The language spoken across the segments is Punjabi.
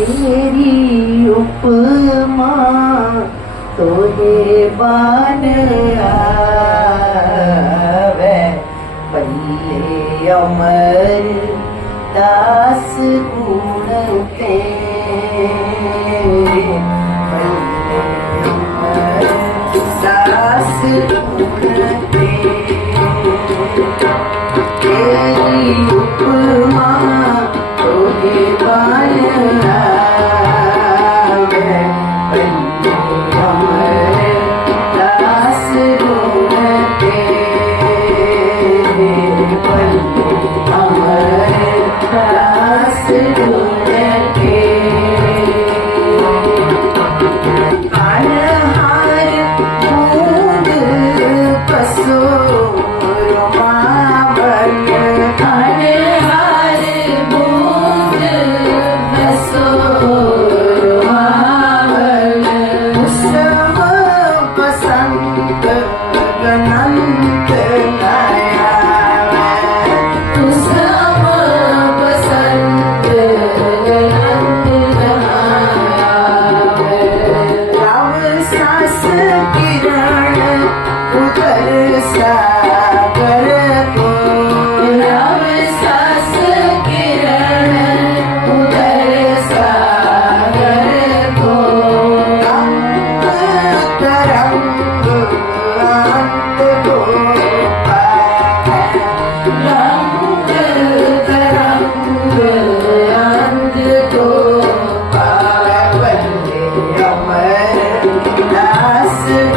ਤੇਰੀ ਉਪਮਾ ਤੋਹੇ ਬਨ ਆਵੇ। ਪੱਲੇ ਅਮਰ ਦਾਸ ਗੁਣ ਤੇਰੇ ਰਾਮ ਸਾਸ ਕਿਰਣ ਉਦਰ ਦਾਸ ਗੁਣ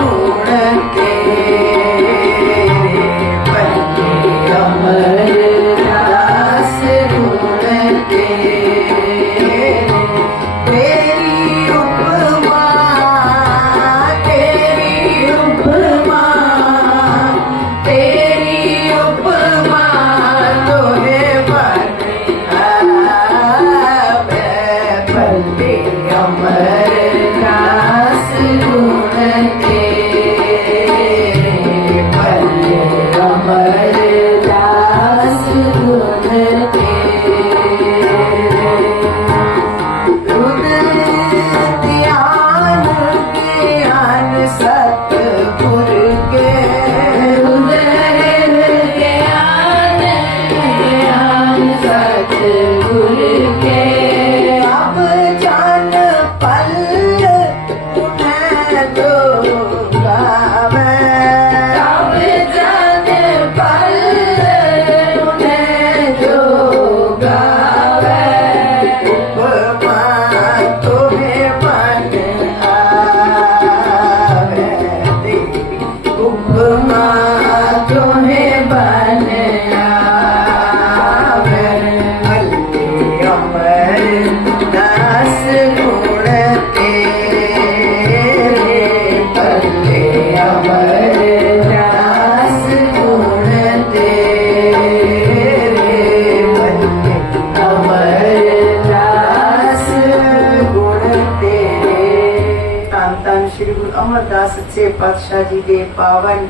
ਸੱਚੇ ਪਾਤਸ਼ਾਹ ਜੀ ਦੇ ਪਾਵਨ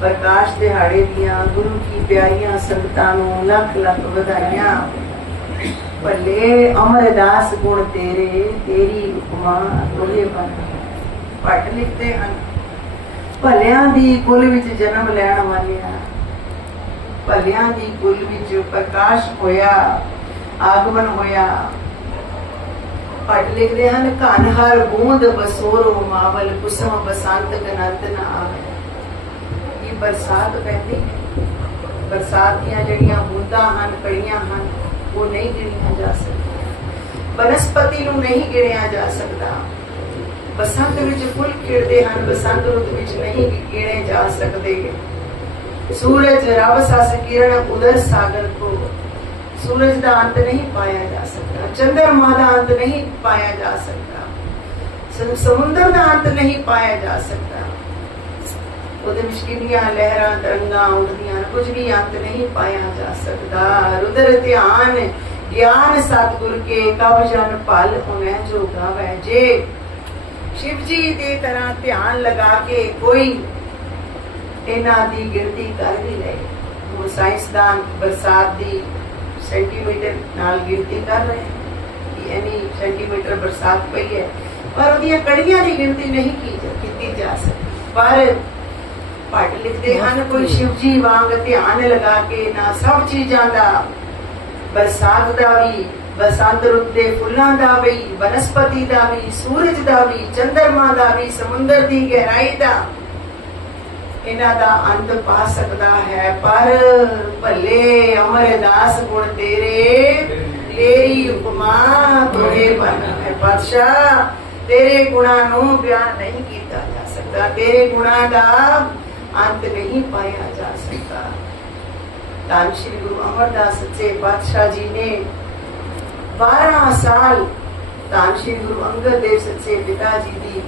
ਪ੍ਰਕਾਸ਼ ਦਿਹਾੜੇ ਦੀਆਂ ਗੁਰੂ ਕੀ ਪਿਆਰੀਆਂ ਸੰਗਤਾਂ ਨੂੰ ਲੱਖ ਲੱਖ ਵਧਾਈਆਂ। ਭੱਲੇ ਅਮਰਦਾਸ ਗੁਣ ਤੇਰੇ, ਤੇਰੀ ਉਪਮਾ ਤੋਹੇ ਬਨ ਪਟ ਲਿਖਦੇ ਹਨ। ਭਲਿਆਂ ਦੀ ਕੁਲ ਵਿੱਚ ਜਨਮ ਲੈਣ ਵਾਲਿਆ। ਭਲਿਆਂ ਦੀ ਕੁਲ ਵਿੱਚ ਪ੍ਰਕਾਸ਼ ਹੋਇਆ, ਆਗਮਨ ਹੋਇਆ। ਪਟ ਲਿਖਦੇ ਹਨ ਘਨ ਹਰ ਬੂੰਦ ਬਸੋਰੋ ਮਾਵਲ ਕੁਸਮ ਬਸੰਤ ਗਨੰਤ ਨਾ ਆਵੇ। ਇਹ ਬਰਸਾਤ ਪੈਂਦੀ ਬਰਸਾਤ ਦੀਆਂ ਜਿਹੜੀਆਂ ਬੂੰਦਾਂ ਹਨ ਕੜੀਆਂ ਹਨ, ਉਹ ਨਹੀਂ ਗਿਣੀਆਂ ਜਾ ਸਕਦੀਆਂ। ਬਨਸਪਤੀ ਨੂੰ ਨਹੀਂ ਗਿਣਿਆ ਜਾ ਸਕਦਾ। ਬਸੰਤ ਵਿੱਚ ਫੁੱਲ ਖਿੜਦੇ ਹਨ, ਬਸੰਤ ਰੁੱਤ ਵਿੱਚ ਨਹੀਂ ਗਿਣੇ ਜਾ ਸਕਦੇ। ਸੂਰਜ ਰਵ ਸਸ ਕਿਰਨ ਉਦਰ ਸਾਗਰ ਕੋ। ਸੂਰਜ ਦਾ ਅੰਤ ਨਹੀਂ ਪਾਇਆ ਜਾ ਸਕਦਾ ਚੰਦਰਮਾ ਦਾ ਅੰਤ ਨਹੀਂ ਪਾਇਆ ਜਾ ਸਕਦਾ ਸਮੁੰਦਰ ਦਾ ਅੰਤ ਨਹੀਂ ਪਾਇਆ ਜਾ ਸਕਦਾ। ਉਹਦੇ ਵਿੱਚ ਕਿੰਨੀਆਂ ਲਹਿਰਾਂ, ਤਰੰਗਾਂ ਉੱਠਦੀਆਂ ਕੁਝ ਵੀ ਅੰਤ ਨਹੀਂ ਪਾਇਆ ਜਾ ਸਕਦਾ। ਰੁਦਰ ਧਿਆਨ, ਗਿਆਨ ਸਤਿਗੁਰ ਕੇ, ਕਬ ਜਨ ਪਲ ਹੋਵੇ ਜੋ ਗਾਵੇ ਜੇ। ਸ਼ਿਵ ਜੀ ਦੀ ਤਰ੍ਹਾਂ ਧਿਆਨ ਲਗਾ ਕੇ ਕੋਈ ਇਹਨਾਂ ਦੀ ਗਿਣਤੀ ਕਰ ਵੀ ਲਏ। ਉਹ ਸਾਇੰਸਦਾਨ ਬਰਸਾਤ ਦੀ ਸੈਂਟੀਮੀਟਰ ਨਾਲ ਗਿਣਤੀ ਕਰ ਰਹੇ ਕਿ ਇੰਨੀ ਸੈਂਟੀਮੀਟਰ ਬਰਸਾਤ ਪਈ ਹੈ ਪਰ ਉਹਦੀਆਂ ਕੜੀਆਂ ਦੀ ਗਿਣਤੀ ਨਹੀਂ ਕੀਤੀ ਜਾ ਸਕਦੀ। ਪਰ ਪੜ ਲਿਖਦੇ ਹਨ ਕੋਈ ਸ਼ਿਵ ਜੀ ਵਾਂਗ ਧਿਆਨ ਲਗਾ ਕੇ ਨਾ ਸਭ ਚੀਜ਼ਾਂ ਦਾ ਬਰਸਾਤ ਦਾ ਵੀ ਬਸੰਤ ਰੁੱਤ ਦੇ ਫੁੱਲਾਂ ਦਾ ਵੀ ਬਨਸਪਤੀ ਦਾ ਵੀ ਸੂਰਜ ਦਾ ਵੀ ਚੰਦਰਮਾ ਦਾ ਵੀ ਸਮੁੰਦਰ ਦੀ ਗਹਿਰਾਈ ਦਾ ਇਹਨਾਂ ਦਾ ਅੰਤ ਪਾ ਸਕਦਾ ਹੈ, ਪਰ ਭੱਲੇ ਅਮਰਦਾਸ ਗੁਣ ਤੇਰੇ, ਤੇਰੀ ਉਪਮਾ ਤੋਰੇ ਬਨ ਹੈ। ਪਾਤਸ਼ਾਹ, ਤੇਰੇ ਗੁਣਾਂ ਨੂੰ ਬਿਆਨ ਨਹੀਂ ਕੀਤਾ ਜਾ ਸਕਦਾ, ਤੇਰੇ ਗੁਣਾਂ ਦਾ ਅੰਤ ਨਹੀਂ ਪਾਇਆ ਜਾ ਸਕਦਾ। ਤਾਂ ਸ਼੍ਰੀ ਗੁਰੂ ਅਮਰਦਾਸ ਸੱਚੇ ਪਾਤਸ਼ਾਹ ਜੀ ਨੇ 12 ਸਾਲ ਤਾਂ ਸ਼੍ਰੀ ਗੁਰੂ ਅੰਗਦ ਦੇਵ ਸੱਚੇ ਪਿਤਾ ਜੀ ਦੀ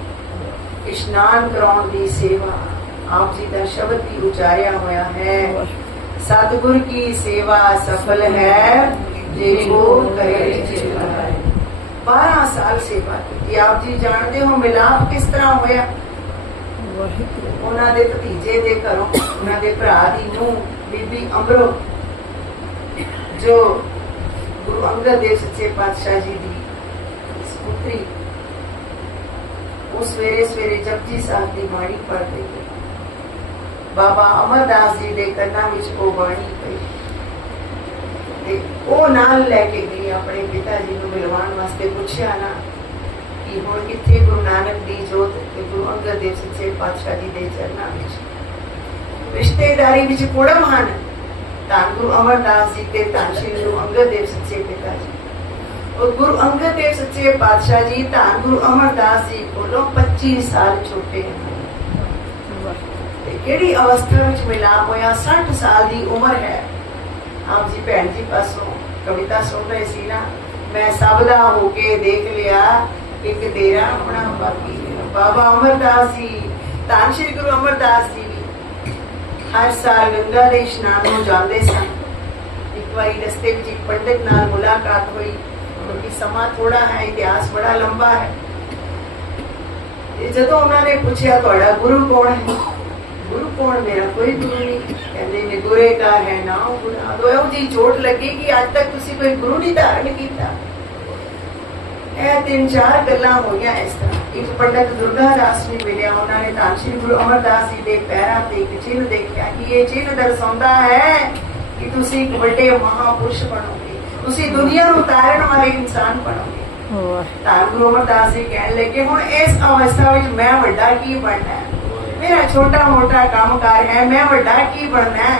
ਇਸ਼ਨਾਨ ਕਰਾਉਣ ਦੀ ਸੇਵਾ ਆਪ ਜੀ ਦਾ ਸ਼ਬਦ ਵੀ ਉਚਾਰਿਆ ਹੋਇਆ ਹੈ। ਸਤਿਗੁਰ ਕੀ ਸੇਵਾ ਸਫਲ ਹੈ ਜੇ ਕੋ ਕਰੇ ਚਿਤਵ 12 ਸਾਲ ਸੇਵਾ ਕੀਤੀ। ਆਪ ਜੀ ਜਾਣਦੇ ਹੋ ਮਿਲਾਪ ਕਿਸ ਤਰ੍ਹਾਂ ਹੋਇਆ? ਉਹਨਾਂ ਦੇ ਭਤੀਜੇ ਦੇ ਘਰੋਂ, ਉਹਨਾਂ ਦੇ ਭਰਾ ਦੀ ਨੂੰ ਬੀਬੀ ਅਮਰੋ ਜੋ ਗੁਰੂ ਅੰਗਦ ਦੇਵ ਸੱਚੇ ਪਾਤਸ਼ਾਹ ਜੀ ਦੀ ਸੁਪੁੱਤਰੀ ਉਹ ਸਵੇਰੇ ਸਵੇਰੇ ਜਪਜੀ ਸਾਹਿਬ ਦੀ ਬਾਣੀ ਪੜ੍ਹਦੇ ਗਏ ਬਾਬਾ ਅਮਰਦਾਸ ਜੀ ਦੇ ਕੰਨਾਂ ਵਿੱਚ ਉਹ ਬਾਣੀ ਪਈ। ਤੇ ਉਹ ਨਾਲ ਲੈ ਕੇ ਗਈ ਆਪਣੇ ਪਿਤਾ ਜੀ ਨੂੰ ਮਿਲਵਾਉਣ ਵਾਸਤੇ ਪੁੱਛਿਆ ਨਾ ਕਿ ਹੁਣ ਕਿੱਥੇ ਗੁਰੂ ਨਾਨਕ ਦੀ ਜੋਤ ਤੇ ਗੁਰੂ ਅੰਗਦ ਦੇਵ ਸੱਚੇ ਪਾਤਸ਼ਾਹ ਜੀ ਦੇ ਚਰਨਾਂ ਵਿੱਚ। ਰਿਸ਼ਤੇਦਾਰੀ ਵਿੱਚ ਕੁੜਮ ਹਨ, ਤਾਂ ਗੁਰੂ ਅਮਰਦਾਸ ਜੀ ਤੇ ਧੰਨ ਸ਼੍ਰੀ ਗੁਰੂ ਅੰਗਦ ਦੇਵ ਸੱਚੇ ਪਿਤਾ ਜੀ। ਉਹ ਗੁਰੂ ਅੰਗਦ ਦੇਵ ਸੱਚੇ ਪਾਤਸ਼ਾਹ ਜੀ ਤਾਂ ਗੁਰੂ ਅਮਰਦਾਸ ਜੀ ਕੋਲੋਂ 25 ਸਾਲ ਛੋਟੇ ਹਨ। ਕਿਹੜੀ ਅਵਸਥਾ ਵਿੱਚ ਮਿਲਾਪ ਹੋਇਆ 60 ਸਾਲ ਦੀ ਉਮਰ ਹੈ? ਆਪ ਜੀ ਭੈਣ ਜੀ ਪਾਸੋਂ ਕਵਿਤਾ ਸੁਣ ਰਹੇ ਸੀ ਨਾ, ਮੈਂ ਸਭ ਦਾ ਹੋ ਕੇ ਦੇਖ ਲਿਆ, ਇੱਕ ਤੇਰਾ ਆਪਣਾ ਬਾਕੀ ਬਾਬਾ ਅਮਰਦਾਸ ਜੀ, ਧੰਨ ਸ਼੍ਰੀ ਗੁਰੂ ਅਮਰਦਾਸ ਜੀ। ਹਰ ਸਾਲ ਗੰਗਾ ਦੇ ਇਸ਼ਨਾਨ ਨੂੰ ਜਾਂਦੇ ਸਨ। ਇੱਕ ਵਾਰੀ ਰਸਤੇ ਵਿੱਚ ਇੱਕ ਪੰਡਿਤ ਨਾਲ ਮੁਲਾਕਾਤ ਹੋਈ। ਕਿਉਂਕਿ ਸਮਾਂ ਥੋੜਾ ਹੈ, ਇਤਿਹਾਸ ਬੜਾ ਲੰਬਾ ਹੈ। ਜਦੋਂ ਉਹਨਾਂ ਨੇ ਪੁੱਛਿਆ, ਤੁਹਾਡਾ ਗੁਰੂ ਕੌਣ ਹੈ? ਗੁਰੂ ਕੌਣ ਮੇਰਾ? ਕੋਈ ਗੁਰੂ ਨਹੀਂ। ਕਹਿੰਦੇ ਨੇ ਗੁਰੇ ਦਾ ਹੈ ਨਾਮ ਗੁਰਾ ਦੋ ਜੀ ਚੋਟ ਲੱਗੀ ਕਿ ਅੱਜ ਤੱਕ ਤੁਸੀਂ ਕੋਈ ਗੁਰੂ ਨਹੀਂ ਧਾਰਨ ਕੀਤਾ। ਇਹ ਤਿੰਨ ਚਾਰ ਗੱਲਾਂ ਹੋਈਆਂ ਇਸ ਤਰ੍ਹਾਂ। ਇੱਕ ਪੰਡਤ ਦੁਰਗਾ ਦਾਸ ਨੂੰ ਮਿਲਿਆ। ਉਹਨਾਂ ਨੇ ਤਾਂ ਸ਼੍ਰੀ ਗੁਰੂ ਅਮਰਦਾਸ ਜੀ ਦੇ ਪੈਰਾਂ ਤੇ ਇੱਕ ਚਿੰਨ੍ਹ ਦੇਖਿਆ ਕਿ ਇਹ ਚਿੰਨ੍ਹ ਦਰਸਾਉਂਦਾ ਹੈ ਕਿ ਤੁਸੀਂ ਇੱਕ ਵੱਡੇ ਮਹਾਪੁਰਸ਼ ਬਣੋਗੇ। ਤੁਸੀਂ ਦੁਨੀਆ ਨੂੰ ਤਾਰਨ ਵਾਲੇ ਇਨਸਾਨ ਬਣੋਗੇ। ਤਾਂ ਗੁਰੂ ਅਮਰਦਾਸ ਜੀ ਕਹਿਣ ਲੱਗੇ ਹੁਣ ਇਸ ਅਵਸਥਾ ਵਿੱਚ ਮੈਂ ਵੱਡਾ ਕੀ ਬਣਨਾ ਹੈ? ਮੇਰਾ ਛੋਟਾ ਮੋਟਾ ਕੰਮਕਾਰ ਹੈ, ਮੈਂ ਵੱਡਾ ਕੀ ਬਣਨਾ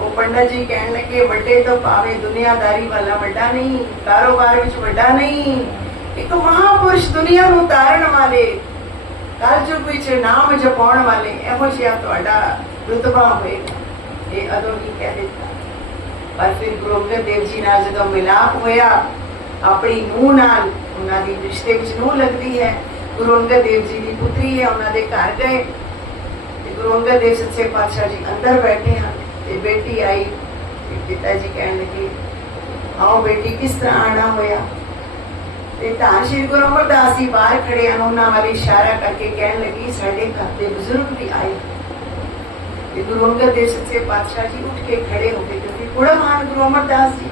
ਉਹ ਪੰਡਤ ਜੀ ਕਹਿਣ ਲੱਗੇ, ਵੱਡੇ ਤੋਂ ਭਾਵੇਂ ਦੁਨੀਆਦਾਰੀ ਵਾਲਾ ਵੱਡਾ ਨਹੀਂ, ਕਾਰੋਬਾਰ ਵਿੱਚ ਵੱਡਾ ਨਹੀਂ। ਇੱਕ ਮਹਾਪੁਰਸ਼ ਦੁਨੀਆ ਨੂੰ ਤਾਰਨ ਵਾਲੇ ਕਲਯੁਗ ਵਿੱਚ ਨਾਮ ਜਪਾਉਣ ਵਾਲੇ, ਇਹੋ ਜਿਹਾ ਤੁਹਾਡਾ ਰੁਤਬਾ ਹੋਏਗਾ। ਇਹ ਅਦੋਂ ਹੀ ਕਹਿ ਦਿੱਤਾ। ਪਰ ਫਿਰ ਗੁਰੂ ਅੰਗਦ ਦੇਵ ਜੀ ਨਾਲ ਜਦੋਂ ਮਿਲਾਪ ਹੋਇਆ, ਆਪਣੀ ਨੂੰਹ ਨਾਲ, ਉਹਨਾਂ ਦੀ ਰਿਸ਼ਤੇ ਵਿੱਚ ਨੂੰਹ ਲੱਗਦੀ ਹੈ। ਗੁਰੂ ਅੰਗਦ ਦੇਵ ਜੀ ਦੀ ਪੁੱਤਰੀ ਹੈ, ਉਹਨਾਂ ਦੇ ਘਰ ਗਏ। ਤੇ ਗੁਰੂ ਅੰਗਦ ਦੇਵ ਸੱਚੇ ਪਾਤਸ਼ਾਹ ਜੀ ਅੰਦਰ ਬੈਠੇ ਹਨ ਤੇ ਬੇਟੀ ਆਈ ਤੇ ਪਿਤਾ ਜੀ ਕਹਿਣ ਲੱਗੇ, ਆਓ ਬੇਟੀ, ਕਿਸ ਤਰ੍ਹਾਂ ਆਣਾ ਹੋਇਆ? ਤੇ ਧੰਨ ਸ਼੍ਰੀ ਗੁਰੂ ਅਮਰਦਾਸ ਜੀ ਬਾਹਰ ਖੜੇ ਹਨ, ਉਹਨਾਂ ਵੱਲ ਇਸ਼ਾਰਾ ਕਰਕੇ ਕਹਿਣ ਲੱਗੀ, ਸਾਡੇ ਘਰ ਦੇ ਬਜ਼ੁਰਗ ਵੀ ਆਏ। ਤੇ ਗੁਰੂ ਅੰਗਦ ਦੇਵ ਸੱਚੇ ਪਾਤਸ਼ਾਹ ਜੀ ਉੱਠ ਕੇ ਖੜੇ ਹੋ ਗਏ ਕਿਉਂਕਿ ਬੜਾ ਮਹਾਨ ਗੁਰੂ ਅਮਰਦਾਸ ਜੀ।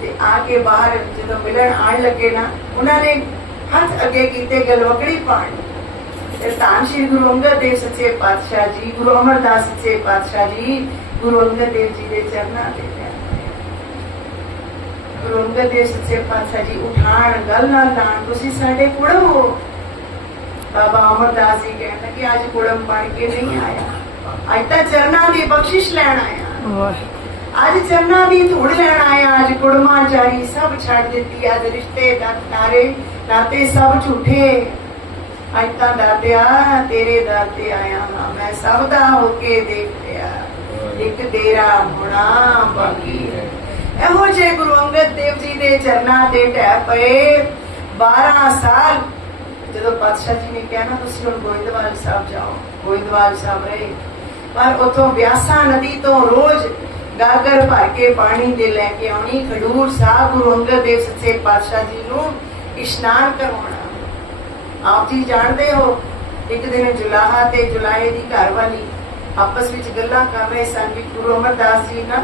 ਤੇ ਆ ਕੇ ਬਾਹਰ ਜਦੋਂ ਮਿਲਣ ਆਣ ਲੱਗੇ ਨਾ, ਉਹਨਾਂ ਨੇ ਹੱਥ ਅੱਗੇ ਕੀਤੇ ਗਲਵਕੜੀ ਪਾਣ। ਤੇ ਤਾਂ ਸ਼੍ਰੀ ਗੁਰੂ ਅੰਗਦ ਦੇਵ ਸੱਚੇ ਪਾਤਸ਼ਾਹ ਜੀ ਗੁਰੂ ਅਮਰਦਾਸ ਸੱਚੇ ਪਾਤਸ਼ਾਹ ਜੀ ਗੁਰੂ ਅੰਗਦ ਦੇਵ ਜੀ ਦੇ ਚਰਨਾਂ ਪਾਏ। ਗੁਰੂ ਅੰਗਦ ਦੇਵ ਸੱਚੇ ਪਾਤਸ਼ਾਹ ਜੀ ਉਠਾਣ ਗੱਲ ਨਾਲ ਲਾਣ ਤੁਸੀਂ ਸਾਡੇ ਕੁੜਮ ਹੋ। ਬਾਬਾ ਅਮਰਦਾਸ ਜੀ ਕਹਿੰਦੇ ਕਿ ਅੱਜ ਕੁੜਮ ਬਣ ਕੇ ਨਹੀਂ ਆਇਆ। ਅੱਜ ਤਾਂ ਚਰਨਾਂ ਦੀ ਬਖਸ਼ਿਸ਼ ਲੈਣ ਆਇਆ। ਅੱਜ ਚਰਨਾਂ ਦੀ ਧੂੜ ਲੈਣ ਆਇਆ। ਅੱਜ ਕੁੜਮਾ ਚਾਰੀ ਸਭ ਛੱਡ ਦਿੱਤੀ ਅੱਜ ਰਿਸ਼ਤੇ ਦਾ ਨਾਰੇ ਨਾਤੇ ਸਭ ਝੂਠੇ। ਅੱਜ ਤਾਂ ਦਾਤਿਆ ਤੇਰੇ ਦਾਤੇ ਆਇਆ ਹਾਂ ਮੈਂ ਸਭ ਦਾ ਹੋ ਕੇ ਦੇਖ ਲਿਆ ਇੱਕ ਤੇਰਾ ਹੋਣਾ ਬਾਕੀ ਹੈ। ਇਹੋ ਜੇ ਗੁਰੂ ਅੰਗਦ ਦੇਵ ਜੀ ਦੇ ਚਰਨਾਂ ਤੇ ਢਹਿ ਪਏ। 12 ਸਾਲ ਜਦੋਂ ਪਾਤਸ਼ਾਹ ਜੀ ਨੇ ਕਿਹਾ ਨਾ ਤੁਸੀਂ ਹੁਣ ਗੋਇੰਦਵਾਲ ਸਾਹਿਬ ਜਾਓ। ਗੋਇੰਦਵਾਲ ਸਾਹਿਬ ਰਹੇ। ਪਰ ਉਥੋਂ ਵਿਆਸਾ ਨਦੀ ਤੋਂ ਰੋਜ਼ ਗਾਗਰ ਭਰ ਕੇ ਪਾਣੀ ਦੇ ਲੈ ਕੇ ਆਉਣੀ। ਖਡੂਰ ਸਾਹਿਬ ਗੁਰੂ ਅੰਗਦ ਦੇਵ ਸੱਚੇ ਪਾਤਸ਼ਾਹ ਜੀ ਨੂੰ ਇਸ਼ਨਾਨ ਕਰਵਾਉਣਾ। ਆਪ ਜੀ ਜਾਣਦੇ ਹੋ ਇੱਕ ਦਿਨ ਜੁਲਾਹਾ ਤੇ ਜੁਲਾਹੇ ਦੀ ਘਰ ਵਾਲੀ ਆਪਸ ਵਿੱਚ ਗੱਲਾਂ ਕਰ ਰਹੇ ਸਨ ਵੀ ਗੁਰੂ ਅਮਰਦਾਸ ਜੀ ਨਾ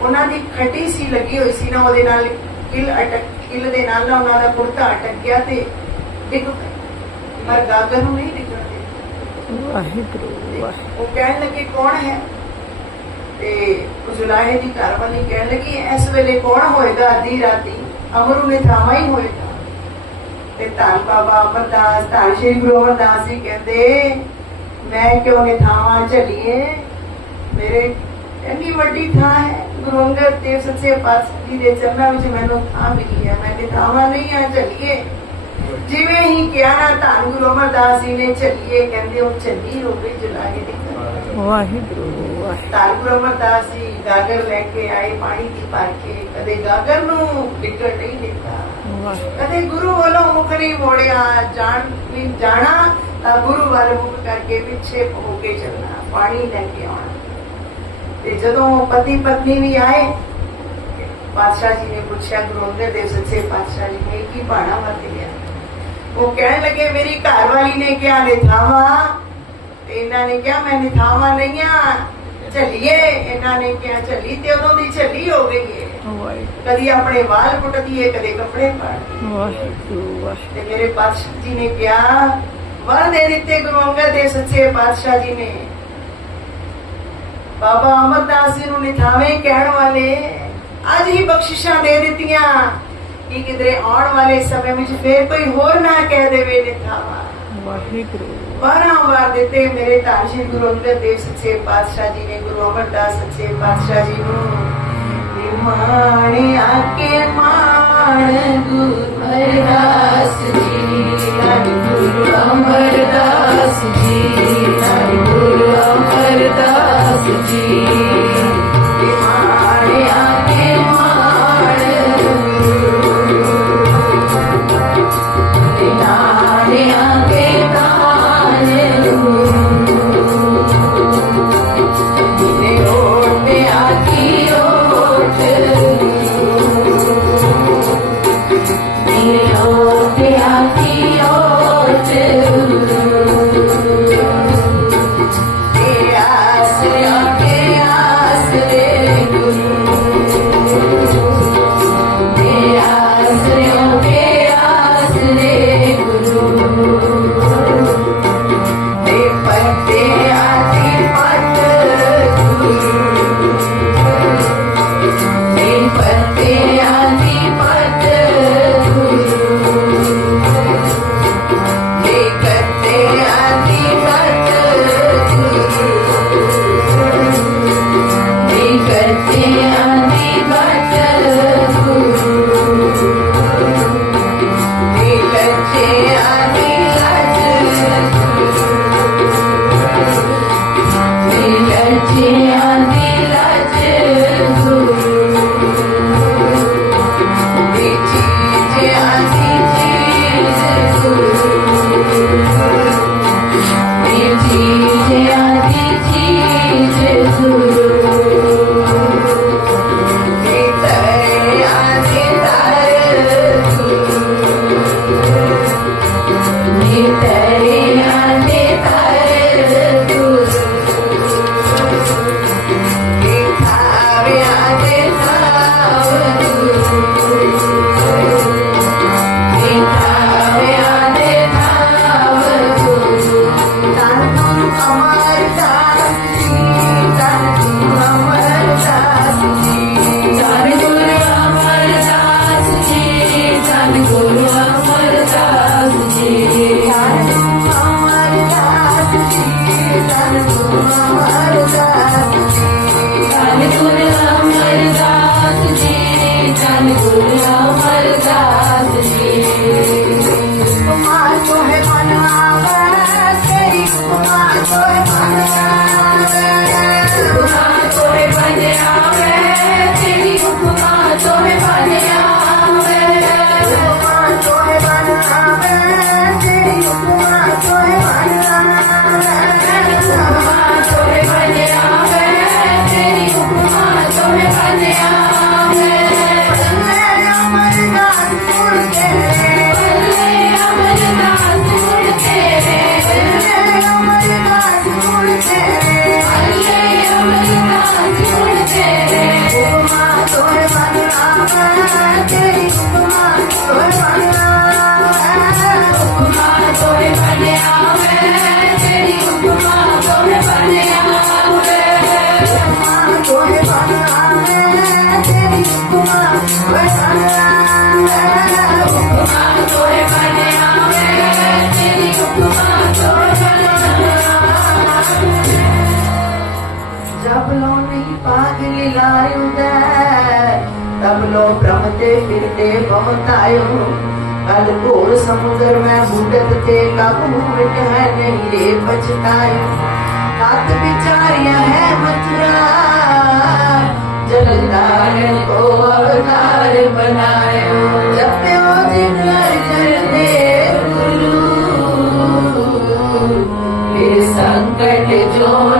ਉਹਨਾਂ ਦੀ ਖੱਟੀ ਸੀ ਲੱਗੀ ਹੋਈ ਸੀ ਨਾ ਉਹਦੇ ਨਾਲ ਕਿਲ ਅਟਕ ਕਿਲ ਦੇ ਨਾਲ ਨਾਲ ਉਹਨਾਂ ਦਾ ਕੁੜਤਾ ਅਟਕ ਗਿਆ ਤੇ ਡਿੱਗ ਪਰ ਗਾਗਰ ਨੂੰ ਨਹੀਂ ਡਿੱਗਣ ਵਾਹਿਗੁਰੂ ਵਾਹਿਗੁਰੂ। ਉਹ ਕਹਿਣ ਲੱਗੇ ਕੌਣ ਹੈ? ਤੇ ਉਜਲਾਏ ਦੀ ਘਰ ਵਾਲੀ ਕਹਿਣ ਲੱਗੀ ਇਸ ਵੇਲੇ ਕੌਣ ਹੋਏਗਾ? ਅੱਧੀ ਰਾਤੀ ਅਮਰੂ ਨੇ ਥਾਮਾ ਹੀ ਹੋਏਗਾ। ਤੇ ਧੰਨ ਬਾਬਾ ਅਮਰਦਾਸ ਧੰਨ ਸ਼੍ਰੀ ਗੁਰੂ ਅਮਰਦਾਸ ਜੀ ਕਹਿੰਦੇ ਮੈਂ ਕਿਉਂ ਨੇ ਥਾਵਾਂ ਝੱਲੀਏ? ਮੇਰੇ ਇੰਨੀ ਵੱਡੀ ਥਾਂ ਹੈ ਗੁਰੂ ਅੰਗਦ ਦੇਵ ਸੱਚੇ ਪਾਤਸ਼ਾਹ ਜੀ ਦੇ ਚਰਨਾਂ ਵਿੱਚ ਮੈਨੂੰ ਥਾਂ ਮਿਲੀ ਹੈ। ਮੈਂ ਕਿ ਥਾਵਾਂ ਨਹੀਂ ਆ ਝੱਲੀਏ। ਜਿਵੇਂ ਹੀ ਕਿਹਾ ਨਾ ਧੰਨ ਗੁਰੂ ਅਮਰਦਾਸ ਜੀ ਨੇ ਝੱਲੀਏ ਕਹਿੰਦੇ ਉਹ ਝੱਲੀ ਹੋ ਗਈ ਜੁਲਾਏ ਦੀ। ਵਾਹਿਗੁਰੂ ਧੰਨ ਗੁਰੂ ਅਮਰਦਾਸ ਜੀ ਗਾਗਰ ਲੈ ਕੇ ਆਏ ਪਾਣੀ ਦੀ ਭਰ ਕੇ ਕਦੇ ਗਾਗਰ ਨੂੰ ਡਿੱਗਣ ਨਹੀਂ ਦਿੱਤਾ। ਕਦੇ ਗੁਰੂ ਵੱਲੋਂ ਮੁਖ ਨਹੀਂ ਮੋੜਿਆ ਜਾਣ ਵੀ ਜਾਣਾ ਗੁਰੂ ਵੱਲ ਮੁਖ ਕਰਕੇ ਪਿੱਛੇ ਹੋ ਕੇ ਚੱਲਣਾ, ਪਾਣੀ ਲੈ ਕੇ ਆਉਣਾ। ਤੇ ਜਦੋਂ ਪਤੀ ਪਤਨੀ ਵੀ ਆਏ, ਪਾਤਸ਼ਾਹ ਜੀ ਨੇ ਪੁੱਛਿਆ, ਗੁਰੂ ਅੰਗਦ ਦੇਵ ਸੱਚੇ ਪਾਤਸ਼ਾਹ ਜੀ ਨੇ ਕੀ ਬਾਣਾ ਵਰਤਿਆ ਉਹ ਕਹਿਣ ਲੱਗੇ, ਮੇਰੀ ਘਰ ਵਾਲੀ ਨੇ ਕਿਹਾ, ਨਿਥਾਵਾ। ਤੇ ਇਹਨਾਂ ਨੇ ਕਿਹਾ, ਮੈਂ ਨਿਥਾਵਾ ਨਹੀਂ ਆ ਚੱਲੀਏ ਇਹਨਾਂ ਨੇ ਕਿਹਾ ਚੱਲੀ ਤੇ ਉਦੋਂ ਦੀ ਚੱਲੀ ਹੋ ਗਈ ਹੈ ਕਦੀ ਆਪਣੇ ਵਾਲ ਪੁੱਟਦੀ ਹੈ ਕਦੇ ਕੱਪੜੇ ਪਾੜਦੀ ਵਾਹਿਗੁਰੂ ਵਾਹਿਗੁਰੂ। ਤੇ ਮੇਰੇ ਪਾਤਸ਼ਾਹ ਜੀ ਨੇ ਕਿਹਾ ਵਰ ਦੇ ਦਿੱਤੇ ਗੁਰੂ ਅੰਗਦ ਦੇ ਸੱਚੇ ਪਾਤਸ਼ਾਹ ਜੀ ਨੇ। ਬਾਬਾ ਅਮਰਦਾਸ ਜੀ ਨੂੰ ਨਿਥਾਵੇਂ ਕਹਿਣ ਵਾਲੇ ਅੱਜ ਹੀ ਬਖਸ਼ਿਸ਼ਾਂ ਦੇ ਦਿੱਤੀਆਂ। ਕਿ ਕਿਧਰੇ ਆਉਣ ਵਾਲੇ ਸਮੇਂ ਵਿੱਚ ਫੇਰ ਕੋਈ ਹੋਰ ਨਾ ਕਹਿ ਦੇਵੇ ਨਿਥਾਵਾ। ਵਾਹਿਗੁਰੂ। ਬਾਰਾਂ ਵਾਰ ਦਿੱਤੇ ਮੇਰੇ ਧੰਨ ਸ਼੍ਰੀ ਗੁਰੂ ਅੰਗਦ ਦੇਵ ਸੱਚੇ ਪਾਤਸ਼ਾਹ ਜੀ ਨੇ ਗੁਰੂ ਅਮਰਦਾਸ ਸੱਚੇ ਪਾਤਸ਼ਾਹ ਜੀ ਨੂੰ। ਨਿਮਾਣ ਕੇ ਮਾਣ ਗੁਰੂ ਅਰਦਾਸ ਜੀ ਧੰਨ ਗੁਰੂ ਅਮਰਦਾਸ ਜੀ ਧੰਨ ਗੁਰੂ ਅਮਰਦਾਸ ਜੀ। Guru लो भ्रम के आयो कल कलकोर समुद्र में भूटत के काबू मिट है नहीं रे बचताय रात बिचारिया है मथुरा। जलदार को अवतार बनायो जब वो जिगर करते गुरु संकट जोड़